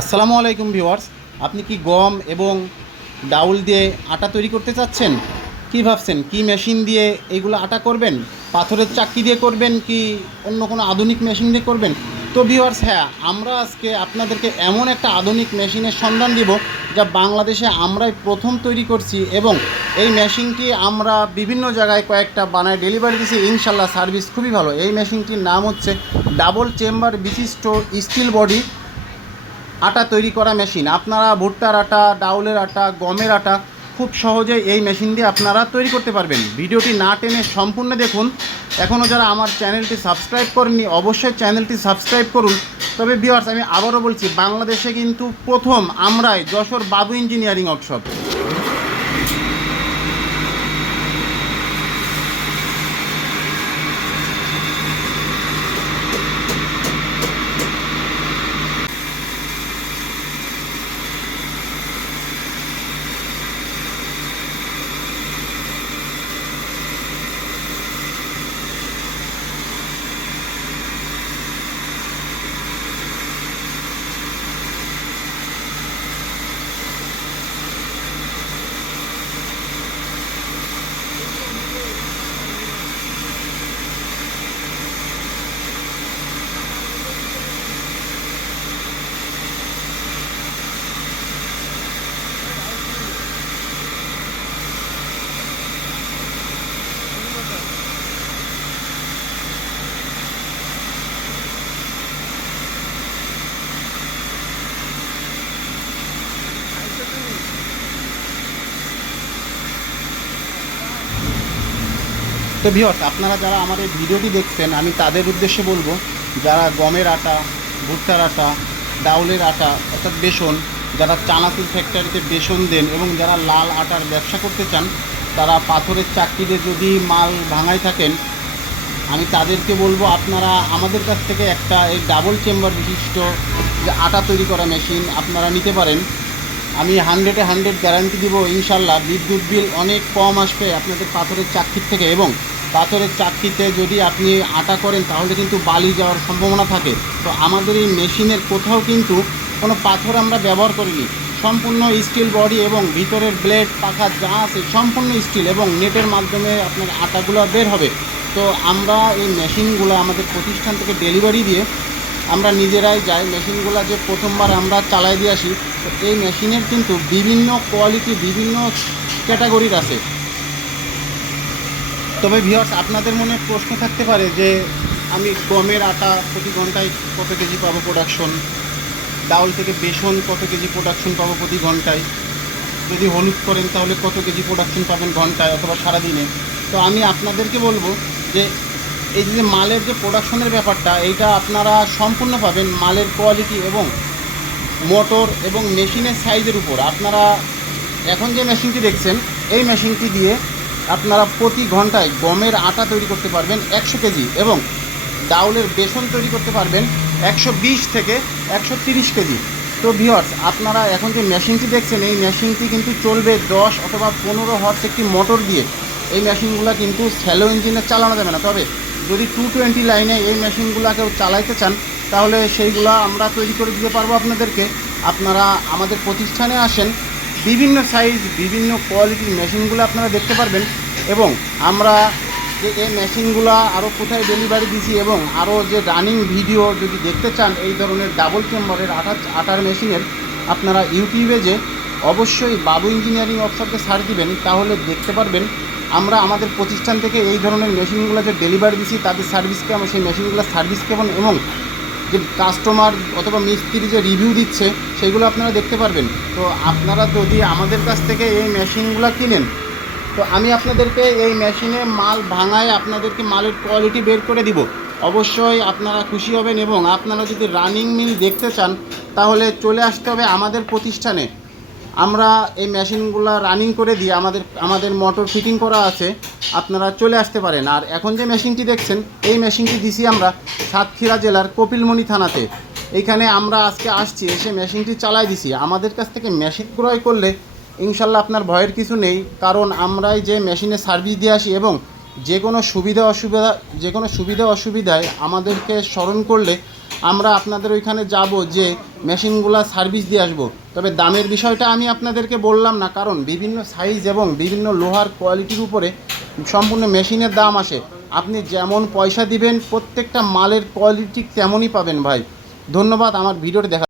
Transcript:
আসসালামু আলাইকুম ভিউয়ার্স, আপনি কি গম এবং ডাউল দিয়ে আটা তৈরি করতে চাচ্ছেন? কি ভাবছেন কি মেশিন দিয়ে এইগুলো আটা করবেন? পাথরের চাক্কি দিয়ে করবেন কি অন্য কোনো আধুনিক মেশিন দিয়ে করবেন? তো ভিউয়ার্স, হ্যাঁ, আমরা আজকে আপনাদেরকে এমন একটা আধুনিক মেশিনের সন্ধান দিব যা বাংলাদেশে আমরাই প্রথম তৈরি করছি এবং এই মেশিনটি আমরা বিভিন্ন জায়গায় কয়েকটা বানায় ডেলিভারি দিচ্ছি। ইনশাল্লাহ সার্ভিস খুবই ভালো। এই মেশিনটির নাম হচ্ছে ডাবল চেম্বার বিশিষ্ট স্টিল বডি আটা তৈরি করা মেশিন। আপনারা ভুট্টার আটা, ডাউলের আটা, গমের আটা খুব সহজেই এই মেশিন দিয়ে আপনারা তৈরি করতে পারবেন। ভিডিওটি না টেনে সম্পূর্ণ দেখুন। এখনও যারা আমার চ্যানেলটি সাবস্ক্রাইব করেননি অবশ্যই চ্যানেলটি সাবস্ক্রাইব করুন। তবে ভিউয়ার্স, আমি আবারও বলছি, বাংলাদেশে কিন্তু প্রথম আমরাই যশোর বাবু ইঞ্জিনিয়ারিং ওয়ার্কশপ। তো ভিউয়ার্স, আপনারা যারা আমার এই ভিডিওটি দেখছেন, আমি তাদের উদ্দেশ্যে বলবো, যারা গমের আটা, ভুট্টার আটা, ডাউলের আটা অর্থাৎ বেসন, যারা চানাচুর ফ্যাক্টরিতে বেসন দেন এবং যারা লাল আটার ব্যবসা করতে চান, তারা পাথরের চাকরিতে যদি মাল ভাঙায় থাকেন, আমি তাদেরকে বলবো আপনারা আমাদের কাছ থেকে একটা এই ডাবল চেম্বার বিশিষ্ট যে আটা তৈরি করা মেশিন আপনারা নিতে পারেন। আমি 100-100 গ্যারান্টি দিব, ইনশাল্লাহ বিদ্যুৎ বিল অনেক কম আসবে আপনাদের পাথরের চাকরির থেকে। এবং পাথরের চাকরিতে যদি আপনি আটা করেন তাহলে কিন্তু বালি যাওয়ার সম্ভাবনা থাকে। তো আমাদের এই মেশিনের কোথাও কিন্তু কোনো পাথর আমরা ব্যবহার করিনি, সম্পূর্ণ স্টিল বডি এবং ভিতরের ব্লেড পাখা যা আছে সম্পূর্ণ স্টিল এবং নেটের মাধ্যমে আপনার আটাগুলো বের হবে। তো আমরা এই মেশিনগুলো আমাদের প্রতিষ্ঠান থেকে ডেলিভারি দিয়ে আমরা নিজেরাই যাই। মেশিনগুলো যে প্রথমবার আমরা চালাই দিয়ে আসি। তো এই মেশিনের কিন্তু বিভিন্ন কোয়ালিটি, বিভিন্ন ক্যাটাগরির আছে। তবে ভিউয়ার্স, আপনাদের মনে প্রশ্ন থাকতে পারে যে আমি গমের আটা প্রতি ঘন্টায় কত কেজি পাবো প্রোডাকশন, ডাউল থেকে বেসন কত কেজি প্রোডাকশন পাবো প্রতি ঘন্টায়, যদি হলুদ করেন তাহলে কত কেজি প্রোডাকশন পাবেন ঘন্টায় অথবা সারাদিনে। তো আমি আপনাদেরকে বলবো যে এই যে মালের যে প্রোডাকশনের ব্যাপারটা, এইটা আপনারা সম্পূর্ণ পাবেন মালের কোয়ালিটি এবং মোটর এবং মেশিনের সাইজের উপর। আপনারা এখন যে মেশিনটি দেখছেন, এই মেশিনটি দিয়ে আপনারা প্রতি ঘন্টায় গমের আটা তৈরি করতে পারবেন 100 কেজি এবং ডাউলের বেসন তৈরি করতে পারবেন 120 থেকে 130 কেজি। তো ভিউয়ার্স, আপনারা এখন যে মেশিনটি দেখছেন, এই মেশিনটি কিন্তু চলবে 10 অথবা 15 হর্স একটি মোটর দিয়ে। এই মেশিনগুলো কিন্তু স্যালো ইঞ্জিনে চালানো যাবে না। তবে যদি 220 লাইনে এই মেশিনগুলো কেউ চালাইতে চান তাহলে সেইগুলো আমরা তৈরি করে দিতে পারবো আপনাদেরকে। আপনারা আমাদের প্রতিষ্ঠানে আসেন, বিভিন্ন সাইজ বিভিন্ন কোয়ালিটির মেশিনগুলো আপনারা দেখতে পারবেন। এবং আমরা যে এই মেশিনগুলো আরও কোথায় ডেলিভারি দিছি এবং আরও যে রানিং ভিডিও যদি দেখতে চান এই ধরনের ডাবল চেম্বারের আটার মেশিনের, আপনারা ইউটিউবে যে অবশ্যই বাবু ইঞ্জিনিয়ারিং ওয়ার্কশপকে সার্চ দিবেন, তাহলে দেখতে পারবেন আমরা আমাদের প্রতিষ্ঠান থেকে এই ধরনের মেশিনগুলো যে ডেলিভারি দিছি তাদের সার্ভিসকে, আমরা সেই মেশিনগুলোর সার্ভিস কেমন এবং যে কাস্টমার অথবা মিস্ত্রি যে রিভিউ দিচ্ছে সেগুলো আপনারা দেখতে পারবেন। তো আপনারা যদি আমাদের কাছ থেকে এই মেশিনগুলো কিনেন, তো আমি আপনাদেরকে এই মেশিনে মাল ভাঙায় আপনাদেরকে মালের কোয়ালিটি বের করে দিব। অবশ্যই আপনারা খুশি হবেন এবং আপনারা যদি রানিং মিল দেখতে চান তাহলে চলে আসতে হবে আমাদের প্রতিষ্ঠানে। আমরা এই মেশিনগুলো রানিং করে দিই, আমাদের মোটর ফিটিং করা আছে, আপনারা চলে আসতে পারেন। আর এখন যে মেশিনটি দেখছেন, এই মেশিনটি দিছি আমরা সাতক্ষীরা জেলার কপিলমুনি থানাতে। এইখানে আমরা আজকে আসছি, এসে মেশিনটি চালাই দিছি। আমাদের কাছ থেকে মেশিন ক্রয় করলে ইনশাল্লাহ আপনার ভয়ের কিছু নেই, কারণ আমরাই যে মেশিনে সার্ভিস দিয়ে আসি এবং যে কোনো সুবিধা অসুবিধায় আমাদেরকে স্মরণ করলে আমরা আপনাদের ওইখানে যাব যে মেশিনগুলো সার্ভিস দিয়ে আসবো। তবে দামের বিষয়টা আমি আপনাদেরকে বললাম না, কারণ বিভিন্ন সাইজ এবং বিভিন্ন লোহার কোয়ালিটির উপরে সম্পূর্ণ মেশিনের দাম আসে। আপনি যেমন পয়সা দিবেন প্রত্যেকটা মালের কোয়ালিটি তেমনই পাবেন ভাই। ধন্যবাদ আমার ভিডিওটি দেখা।